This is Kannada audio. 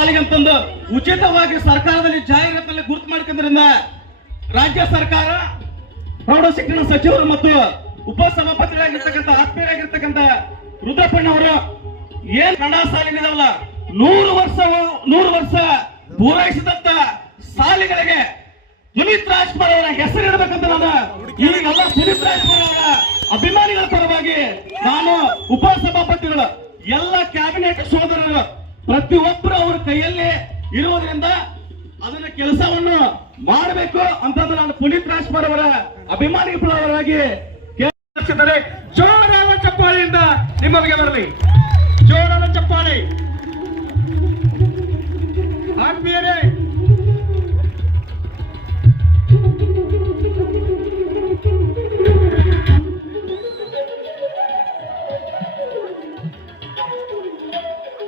ಸಾಲಿಗಂತಂದು ಉಚಿತವಾಗಿ ಸರ್ಕಾರದಲ್ಲಿ ಜಾಹೀರಾತಿನಲ್ಲಿ ಗುರುತು ಮಾಡಿಕೊಂಡ್ರಿಂದ ರಾಜ್ಯ ಸರ್ಕಾರ ಪ್ರೌಢ ಶಿಕ್ಷಣ ಸಚಿವರು ಮತ್ತು ಉಪಸಭಾಪತಿಗಳಾಗಿರ್ತಕ್ಕಂಥ ಆತ್ಮೀಯರಾಗಿರ್ತಕ್ಕಂಥ ರುದ್ರಪ್ಪಣ್ಣವರು ಏನ್ ಕನ್ನಡ ಸಾಲಿನಿದಾವಲ್ಲ 100 ವರ್ಷ ಪೂರೈಸಿದಂತ ಸಾಲಿಗಳಿಗೆ ಪುನೀತ್ ರಾಜ್ಕುಮಾರ್ ಅವರ ಹೆಸರಿಡಬೇಕಂತ ನಾನು ಈಗೆಲ್ಲ ಪುನೀತ್ ರಾಜ್ಕುಮಾರ್ ಅವರ ಅಭಿಮಾನಿಗಳ ಪರವಾಗಿ ನಾನು ಉಪಸಭಾಪತಿಗಳು ಎಲ್ಲ ಕ್ಯಾಬಿನೆಟ್ ಸೋದರರು ಪ್ರತಿಯೊಬ್ಬರು ಅವರ ಕೈಯಲ್ಲಿ ಇರುವುದರಿಂದ ಅದನ್ನ ಕೆಲಸವನ್ನು ಮಾಡಬೇಕು ಅಂತಂದ್ರೆ ನಾನು ಪುನೀತ್ ರಾಜ್ಕುಮಾರ್ ಅವರ ಅಭಿಮಾನಿಗಳ ಪರವಾಗಿ ಜೋರಾದ ಚಪ್ಪಾಳೆಯಿಂದ ನಿಮಗೆ ಬರಲಿ. ಜೋರಾದ ಚಪ್ಪಾಳೆ.